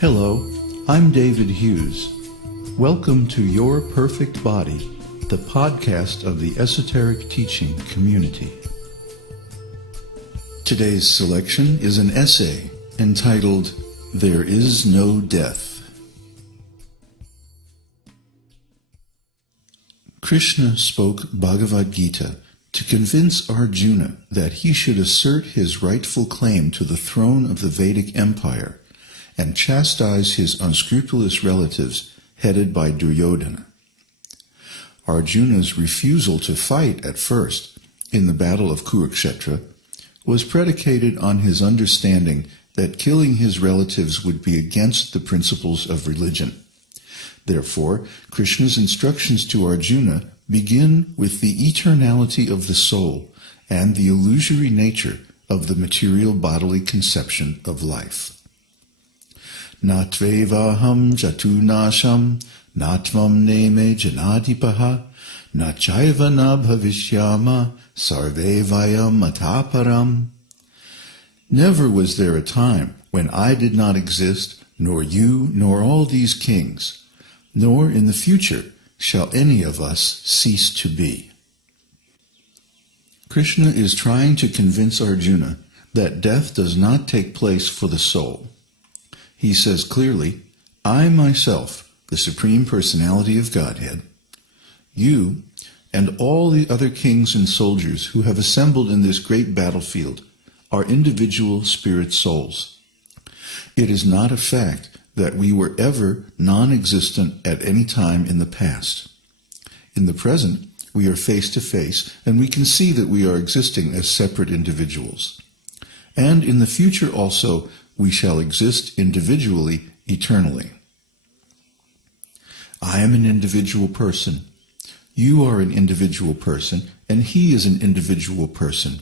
Hello, I'm David Hughes. Welcome to Your Perfect Body, the podcast of the Esoteric Teaching Community. Today's selection is an essay entitled, There Is No Death. Krishna spoke Bhagavad-gītā to convince Arjuna that he should assert his rightful claim to the throne of the Vedic Empire and chastise his unscrupulous relatives headed by Duryodhana. Arjuna's refusal to fight at first, in the battle of Kurukshetra, was predicated on his understanding that killing his relatives would be against the principles of religion. Therefore, Krishna's instructions to Arjuna begin with the eternality of the soul and the illusory nature of the material bodily conception of life. Natvevaham jatunasham, natvam neme janadipaha, nachaiva na bhavishyama, sarve vayam mataparam. Never was there a time when I did not exist, nor you, nor all these kings, nor in the future shall any of us cease to be. Krishna is trying to convince Arjuna that death does not take place for the soul. He says clearly, I myself, the Supreme Personality of Godhead, you, and all the other kings and soldiers who have assembled in this great battlefield are individual spirit souls. It is not a fact that we were ever non-existent at any time in the past. In the present, we are face to face, and we can see that we are existing as separate individuals. And in the future also, we shall exist individually, eternally. I am an individual person. You are an individual person, and he is an individual person.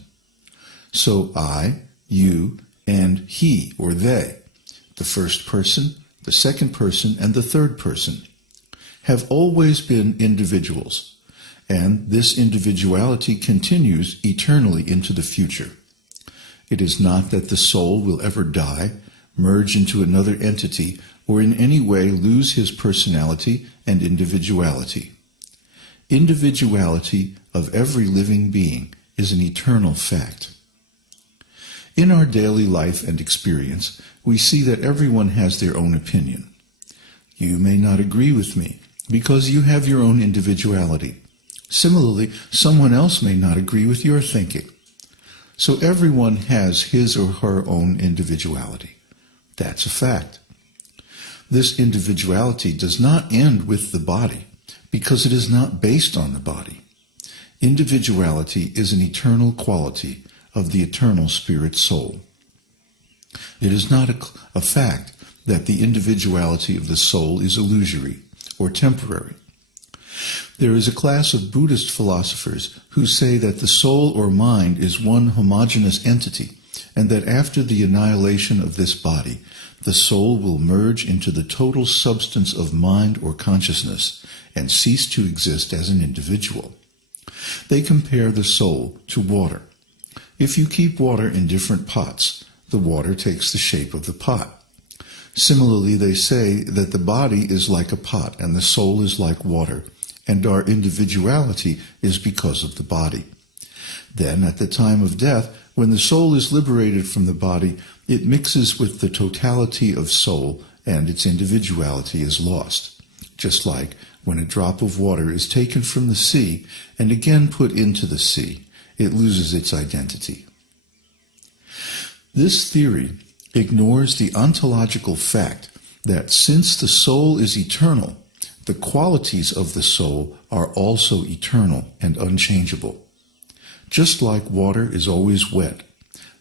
So I, you, and he or they, the first person, the second person, and the third person, have always been individuals, and this individuality continues eternally into the future. It is not that the soul will ever die, merge into another entity, or in any way lose his personality and individuality. Individuality of every living being is an eternal fact. In our daily life and experience, we see that everyone has their own opinion. You may not agree with me because you have your own individuality. Similarly, someone else may not agree with your thinking. So everyone has his or her own individuality. That's a fact. This individuality does not end with the body because it is not based on the body. Individuality is an eternal quality of the eternal spirit soul. It is not a fact that the individuality of the soul is illusory or temporary. There is a class of Buddhist philosophers who say that the soul or mind is one homogeneous entity, and that after the annihilation of this body, the soul will merge into the total substance of mind or consciousness and cease to exist as an individual. They compare the soul to water. If you keep water in different pots, the water takes the shape of the pot. Similarly, they say that the body is like a pot and the soul is like water, and our individuality is because of the body. Then, at the time of death, when the soul is liberated from the body, it mixes with the totality of soul and its individuality is lost. Just like when a drop of water is taken from the sea and again put into the sea, it loses its identity. This theory ignores the ontological fact that since the soul is eternal, the qualities of the soul are also eternal and unchangeable. Just like water is always wet,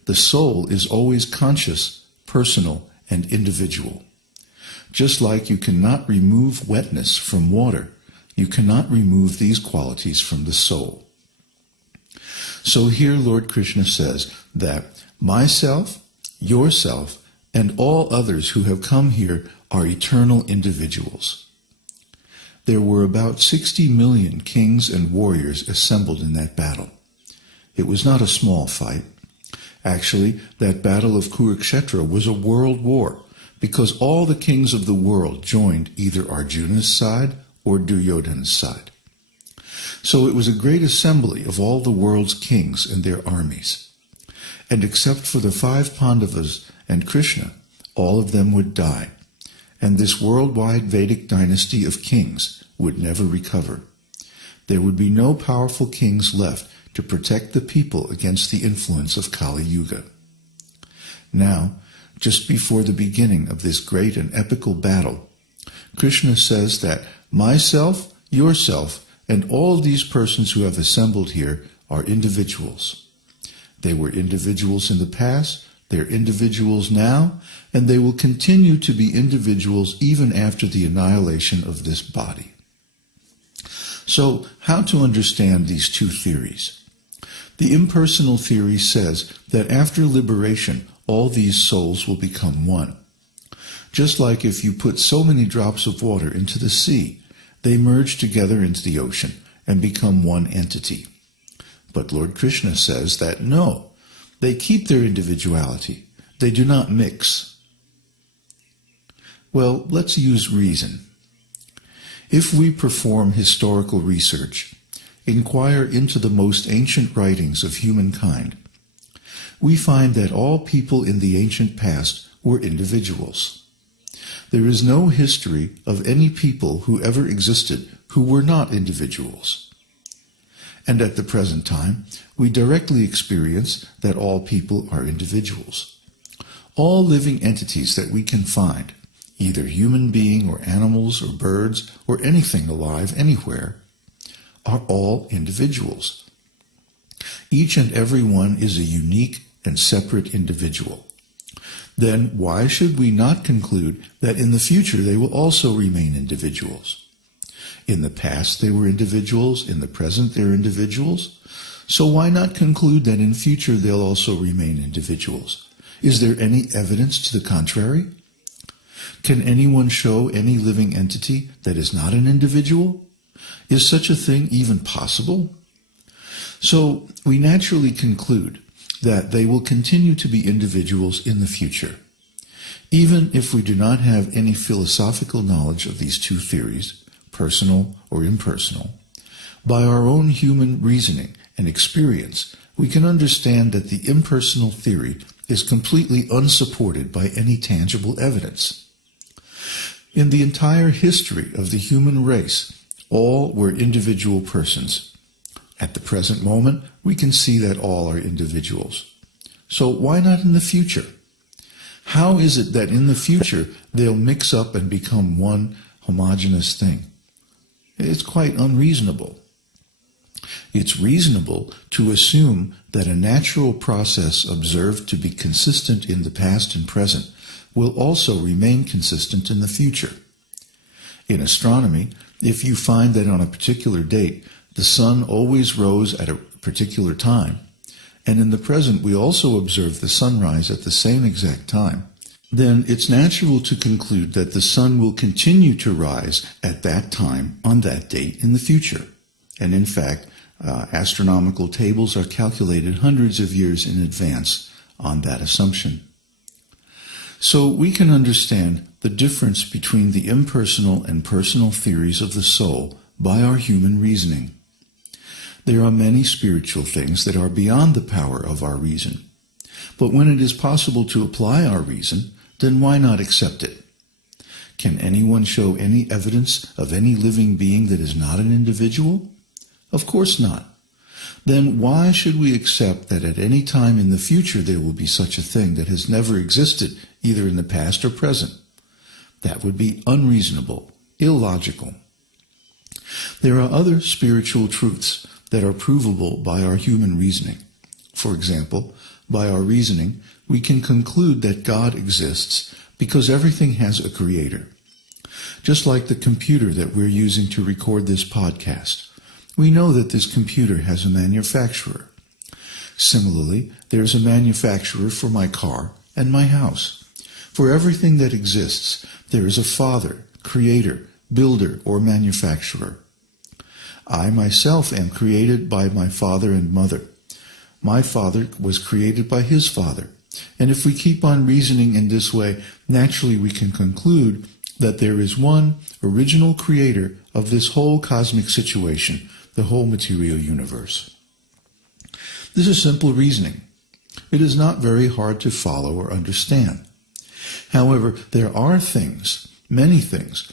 the soul is always conscious, personal, and individual. Just like you cannot remove wetness from water, you cannot remove these qualities from the soul. So here Lord Krishna says that myself, yourself, and all others who have come here are eternal individuals. There were about 60 million kings and warriors assembled in that battle. It was not a small fight. Actually, that battle of Kurukshetra was a world war, because all the kings of the world joined either Arjuna's side or Duryodhana's side. So it was a great assembly of all the world's kings and their armies. And except for the 5 Pandavas and Krishna, all of them would die, and this worldwide Vedic dynasty of kings would never recover. There would be no powerful kings left to protect the people against the influence of Kali Yuga. Now, just before the beginning of this great and epical battle, Krishna says that myself, yourself, and all these persons who have assembled here are individuals. They were individuals in the past, they're individuals now, and they will continue to be individuals even after the annihilation of this body. So, how to understand these two theories? The impersonal theory says that after liberation, all these souls will become one. Just like if you put so many drops of water into the sea, they merge together into the ocean and become one entity. But Lord Krishna says that no, they keep their individuality. They do not mix. Well, let's use reason. If we perform historical research, inquire into the most ancient writings of humankind, we find that all people in the ancient past were individuals. There is no history of any people who ever existed who were not individuals. And at the present time, we directly experience that all people are individuals. All living entities that we can find, either human being or animals or birds or anything alive anywhere, are all individuals. Each and every one is a unique and separate individual. Then why should we not conclude that in the future they will also remain individuals? In the past they were individuals, in the present they're individuals, so why not conclude that in future they'll also remain individuals? Is there any evidence to the contrary? Can anyone show any living entity that is not an individual? Is such a thing even possible? So we naturally conclude that they will continue to be individuals in the future. Even if we do not have any philosophical knowledge of these two theories, personal or impersonal, by our own human reasoning and experience, we can understand that the impersonal theory is completely unsupported by any tangible evidence. In the entire history of the human race, all were individual persons. At the present moment, we can see that all are individuals. So why not in the future? How is it that in the future they'll mix up and become one homogeneous thing? It's quite unreasonable. It's reasonable to assume that a natural process observed to be consistent in the past and present will also remain consistent in the future. In astronomy, if you find that on a particular date the sun always rose at a particular time, and in the present we also observe the sunrise at the same exact time, then it's natural to conclude that the sun will continue to rise at that time on that date in the future. And in fact, astronomical tables are calculated hundreds of years in advance on that assumption. So we can understand the difference between the impersonal and personal theories of the soul by our human reasoning. There are many spiritual things that are beyond the power of our reason. But when it is possible to apply our reason, then why not accept it? Can anyone show any evidence of any living being that is not an individual? Of course not. Then why should we accept that at any time in the future there will be such a thing that has never existed, either in the past or present? That would be unreasonable, illogical. There are other spiritual truths that are provable by our human reasoning. For example, by our reasoning, we can conclude that God exists because everything has a creator. Just like the computer that we're using to record this podcast, we know that this computer has a manufacturer. Similarly, there's a manufacturer for my car and my house. For everything that exists, there is a father, creator, builder, or manufacturer. I myself am created by my father and mother. My father was created by his father. And if we keep on reasoning in this way, naturally we can conclude that there is one original creator of this whole cosmic situation, the whole material universe. This is simple reasoning. It is not very hard to follow or understand. However, there are things, many things,